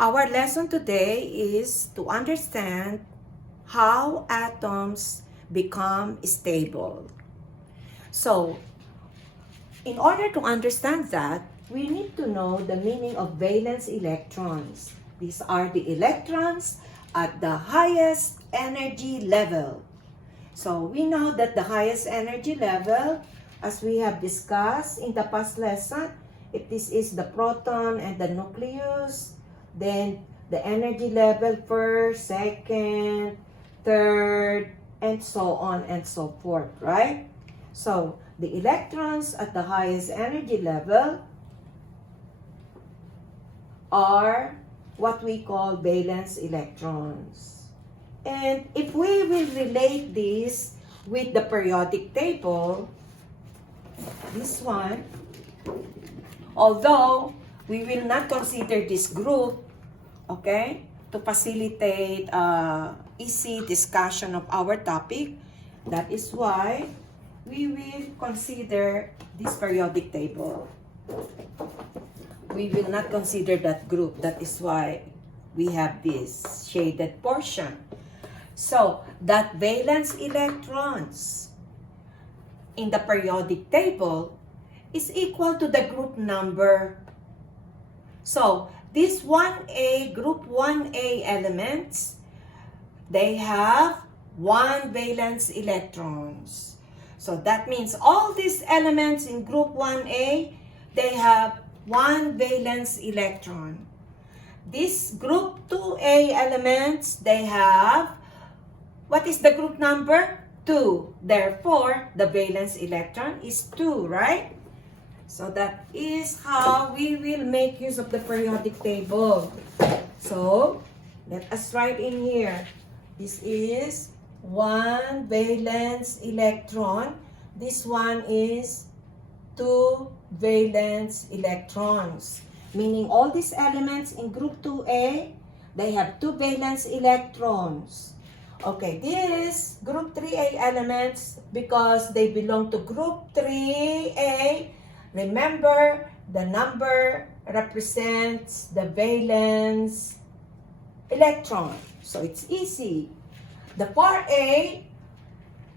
Our lesson today is to understand how atoms become stable. So, in order to understand that, we need to know the meaning of valence electrons. These are the electrons at the highest energy level. So, we know that the highest energy level, as we have discussed in the past lesson, if this is the proton and the nucleus, then the energy level first, second, third, and so on and so forth, right? So, the electrons at the highest energy level are what we call valence electrons. And if we will relate this with the periodic table, this one, although we will not consider this group, okay, to facilitate easy discussion of our topic, that is why we will consider this periodic table. We will not consider that group. That is why we have this shaded portion. So, that valence electrons in the periodic table is equal to the group number. So, this 1A, group 1A elements, they have 1 valence electrons. So, that means all these elements in group 1A, they have 1 valence electron. This group 2A elements, they have, what is the group number? 2. Therefore, the valence electron is 2, right? So that is how we will make use of the periodic table. So, let us write in here. This is 1 valence electron. This one is 2 valence electrons. Meaning all these elements in group 2A, they have 2 valence electrons. Okay, this group 3A elements, because they belong to group 3A, remember, the number represents the valence electron. So, it's easy. The 4A,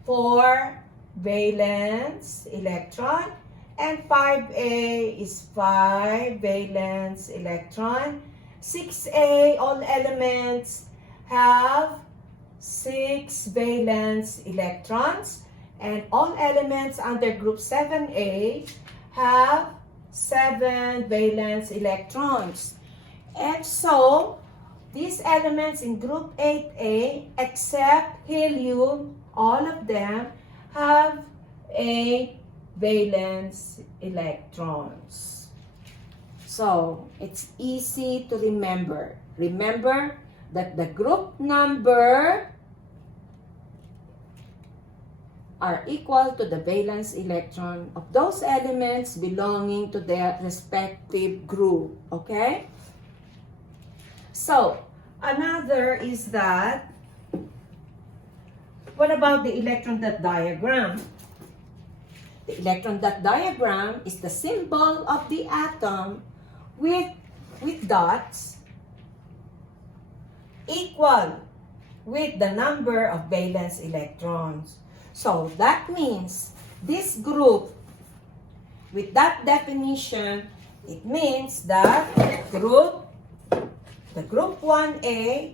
4 valence electron. And 5A is 5 valence electron. 6A, all elements have 6 valence electrons. And all elements under group 7A have 7 valence electrons. And so, these elements in group 8A, except helium, all of them have 8 valence electrons. So, it's easy to remember. Remember that the group number are equal to the valence electron of those elements belonging to their respective group. Okay? So, another is that, what about the electron dot diagram? The electron dot diagram is the symbol of the atom with dots equal with the number of valence electrons. So, that means this group, with that definition, it means that the group 1A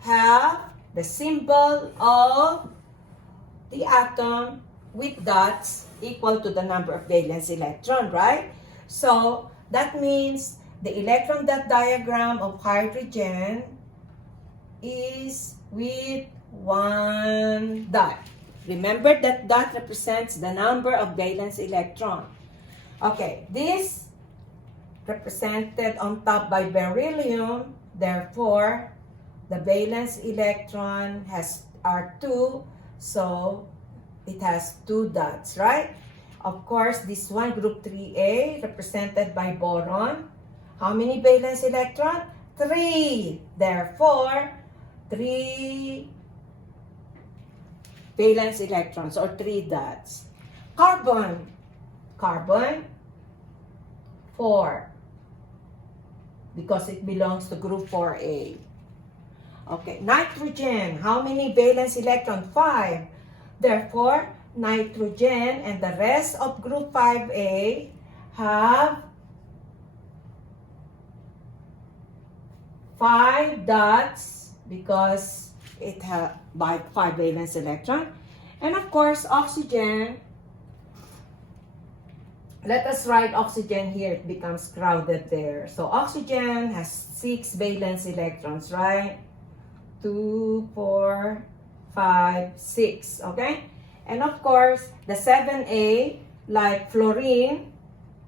have the symbol of the atom with dots equal to the number of valence electron, right? So, that means the electron dot diagram of hydrogen is with 1 dot. Remember that dot represents the number of valence electron. Okay, this represented on top by beryllium, therefore, the valence electron are 2, so it has 2 dots, right? Of course, this one, group 3A, represented by boron. How many valence electron? 3. Therefore, 3 valence electrons or 3 dots. Carbon, 4. because it belongs to group 4A. Okay, nitrogen, how many valence electron? 5. Therefore, nitrogen and the rest of group 5A have 5 dots because it has 5 valence electron. And of course, oxygen, let us write oxygen here. It becomes crowded there. So oxygen has 6 valence electrons, right? 2, 4, 5, 6, okay? And of course, the 7A, like fluorine,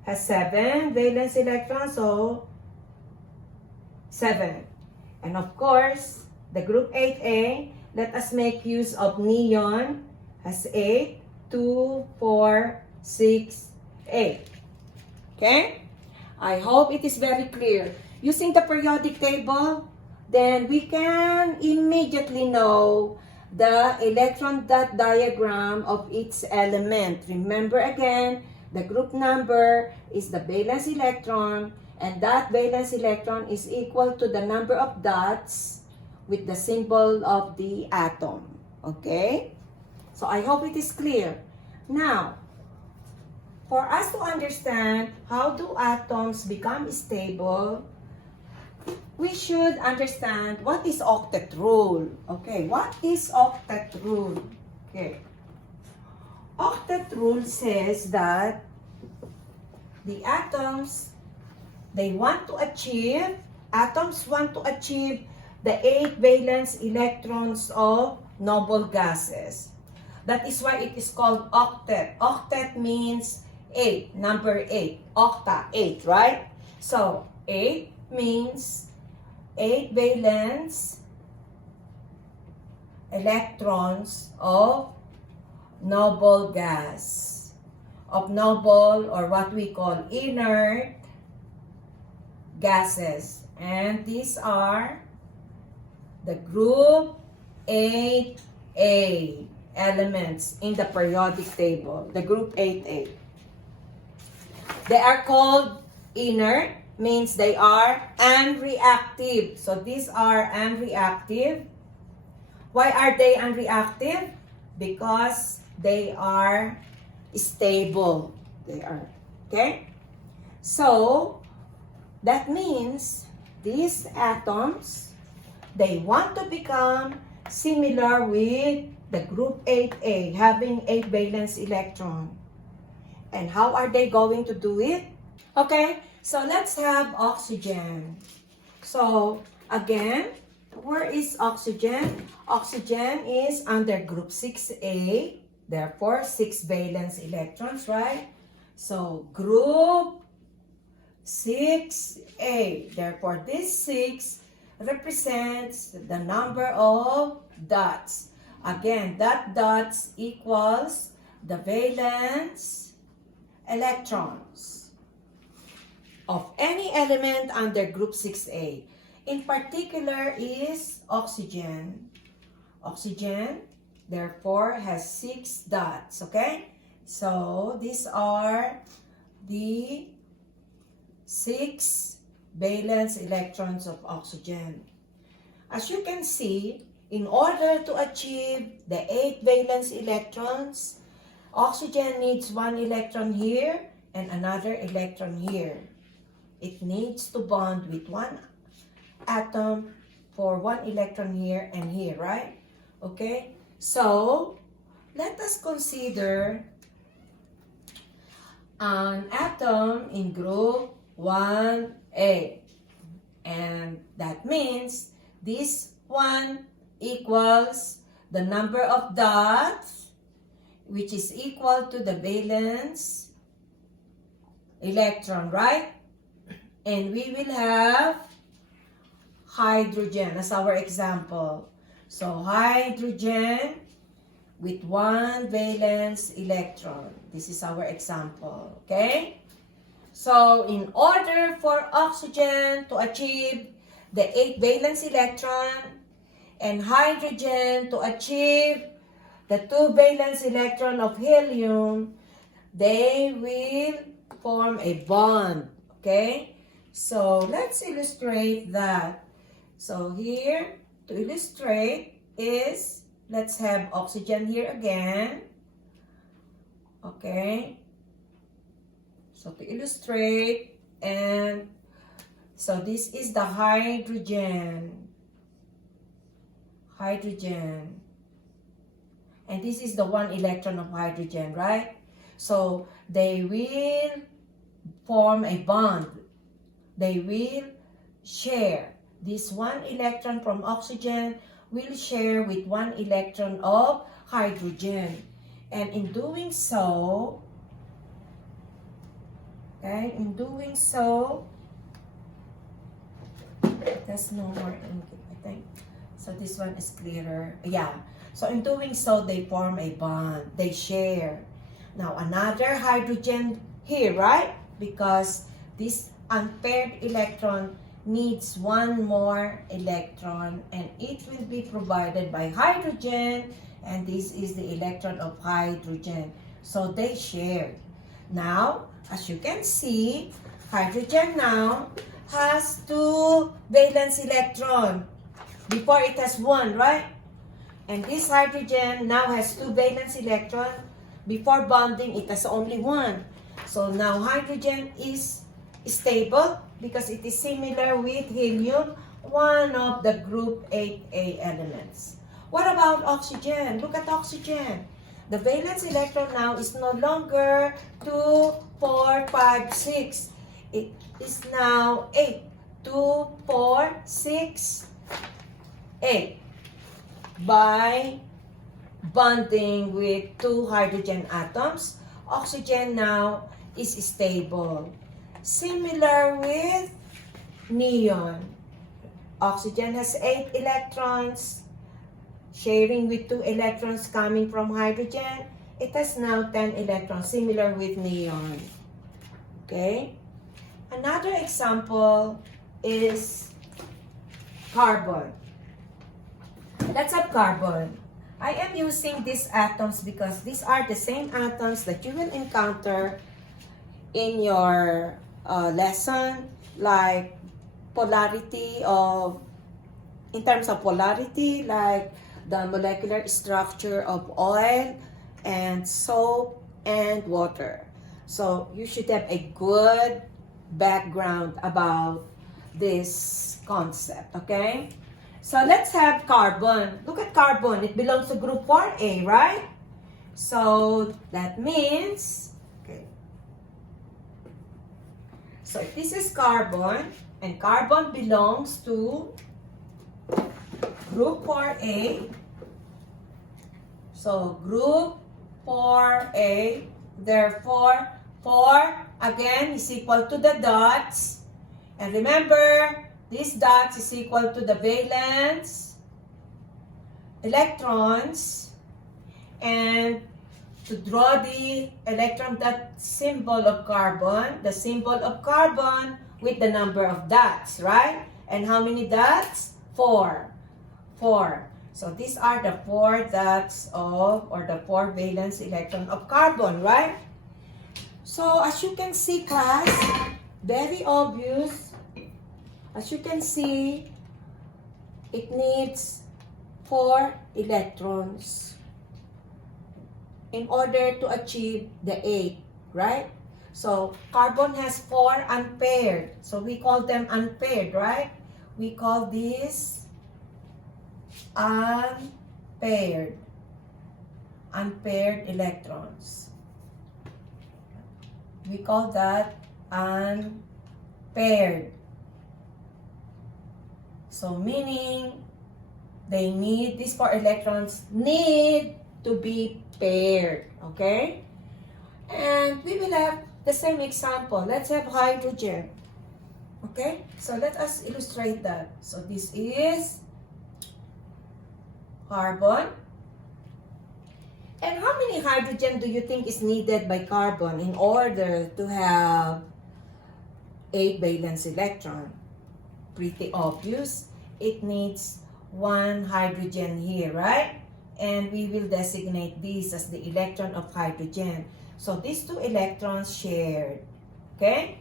has 7 valence electrons, so 7. And of course, the group 8A, let us make use of neon, has 8, 2, 4, 6, 8. Okay? I hope it is very clear. Using the periodic table, then we can immediately know the electron dot diagram of each element. Remember again, the group number is the valence electron, and that valence electron is equal to the number of dots with the symbol of the atom. Okay? So I hope it is clear. Now, for us to understand how do atoms become stable, we should understand what is octet rule. Okay, what is octet rule? Okay. Octet rule says that the atoms want to achieve the 8 valence electrons of noble gases. That is why it is called octet. Octet means 8, number 8. Octa, 8, right? So, 8 means 8 valence electrons of noble gas, of noble or what we call inert gases. And these are the group 8A elements in the periodic table, the group 8A. They are called inert, means they are unreactive. So these are unreactive. Why are they unreactive? Because they are stable. They are, okay? So that means these atoms, they want to become similar with the group 8A, having 8 valence electron. And how are they going to do it? Okay, so let's have oxygen. So again, where is oxygen? Oxygen is under group 6A, therefore 6 valence electrons, right? So group 6A, therefore this 6 represents the number of dots. Again, that dots equals the valence electrons of any element under group 6A. In particular is oxygen. Oxygen, therefore, has 6 dots, okay? So, these are the 6 valence electrons of oxygen. As you can see, in order to achieve the 8 valence electrons, oxygen needs 1 electron here and another electron here. It needs to bond with 1 atom for 1 electron here and here, right? Okay? So, let us consider an atom in group 1A. And that means this 1 equals the number of dots, which is equal to the valence electron, right? And we will have hydrogen as our example. So hydrogen with 1 valence electron. This is our example, okay? So in order for oxygen to achieve the 8 valence electron and hydrogen to achieve the 2 valence electron of helium, they will form a bond, okay? So let's illustrate that. So here, to illustrate is, let's have oxygen here again. Okay. So to illustrate, and so this is the hydrogen. Hydrogen. And this is the one electron of hydrogen, right? So they will form a bond. They will share. This one electron from oxygen will share with one electron of hydrogen. And in doing so, okay, in doing so, there's no more ink, I think. So this one is clearer. Yeah. So in doing so, they form a bond. They share. Now another hydrogen here, right? Because this unpaired electron needs one more electron, and it will be provided by hydrogen, and this is the electron of hydrogen. So they share. Now, as you can see, hydrogen now has 2 valence electron. Before it has 1, right? And this hydrogen now has 2 valence electron. Before bonding, it has only 1. So now hydrogen is stable because it is similar with helium, one of the group 8A elements. What about oxygen? Look at oxygen. The valence electron now is no longer 2, 4, 5, 6. It is now 8. 2, 4, 6, 8. By bonding with 2 hydrogen atoms, oxygen now is stable. Similar with neon. Oxygen has 8 electrons, sharing with 2 electrons coming from hydrogen. It has now 10 electrons, similar with neon. Okay? Another example is carbon. Let's have carbon. I am using these atoms because these are the same atoms that you will encounter in your lesson, like polarity of, in terms of polarity, like the molecular structure of oil and soap and water. So you should have a good background about this concept, okay? So let's have carbon. Look at carbon. It belongs to group 4A, right? So that means, okay. So if this is carbon, and carbon belongs to group 4A. So group 4A, therefore 4 again is equal to the dots. And remember, these dots is equal to the valence electrons. And to draw the electron dot symbol of carbon, the symbol of carbon with the number of dots, right? And how many dots? 4. 4. So these are the 4 dots of, or the 4 valence electron of carbon, right? So as you can see, class, very obvious. As you can see, it needs 4 electrons in order to achieve the 8, right? So carbon has 4 unpaired. So we call them unpaired, right? We call this unpaired. Unpaired electrons. We call that unpaired. So meaning they need, these 4 electrons need to be paired, okay? And we will have the same example. Let's have hydrogen, okay? So let us illustrate that. So this is carbon. And how many hydrogen do you think is needed by carbon in order to have 8 valence electron? Pretty obvious. It needs 1 hydrogen here, right? And we will designate this as the electron of hydrogen. So these 2 electrons shared, okay?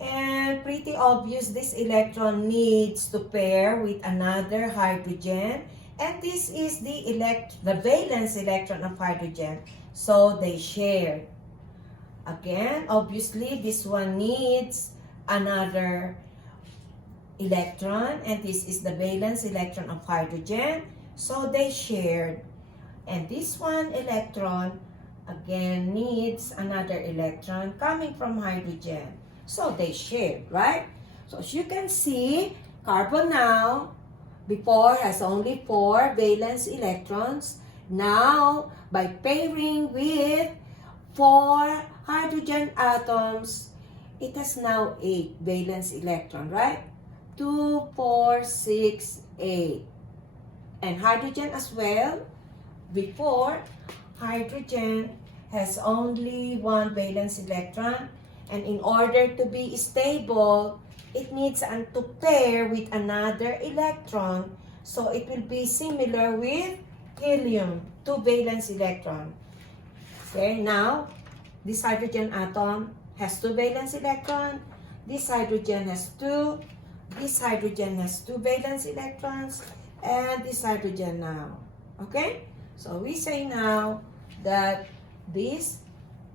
And pretty obvious, this electron needs to pair with another hydrogen. And this is the valence electron of hydrogen. So they share. Again, obviously, this one needs another electron. And this is the valence electron of hydrogen. So they shared. And this one electron, again, needs another electron coming from hydrogen. So they shared, right? So as you can see, carbon now, before has only 4 valence electrons. Now, by pairing with 4 hydrogen atoms, it has now 8 valence electron, right? 2, 4, 6, 8. And hydrogen as well. Before, hydrogen has only 1 valence electron. And in order to be stable, it needs to pair with another electron. So it will be similar with helium, 2 valence electron. Okay, now, this hydrogen atom has 2 valence electron. This hydrogen has 2. This hydrogen has 2 valence electrons. And this hydrogen now. Okay? So we say now that this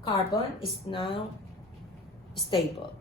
carbon is now stable.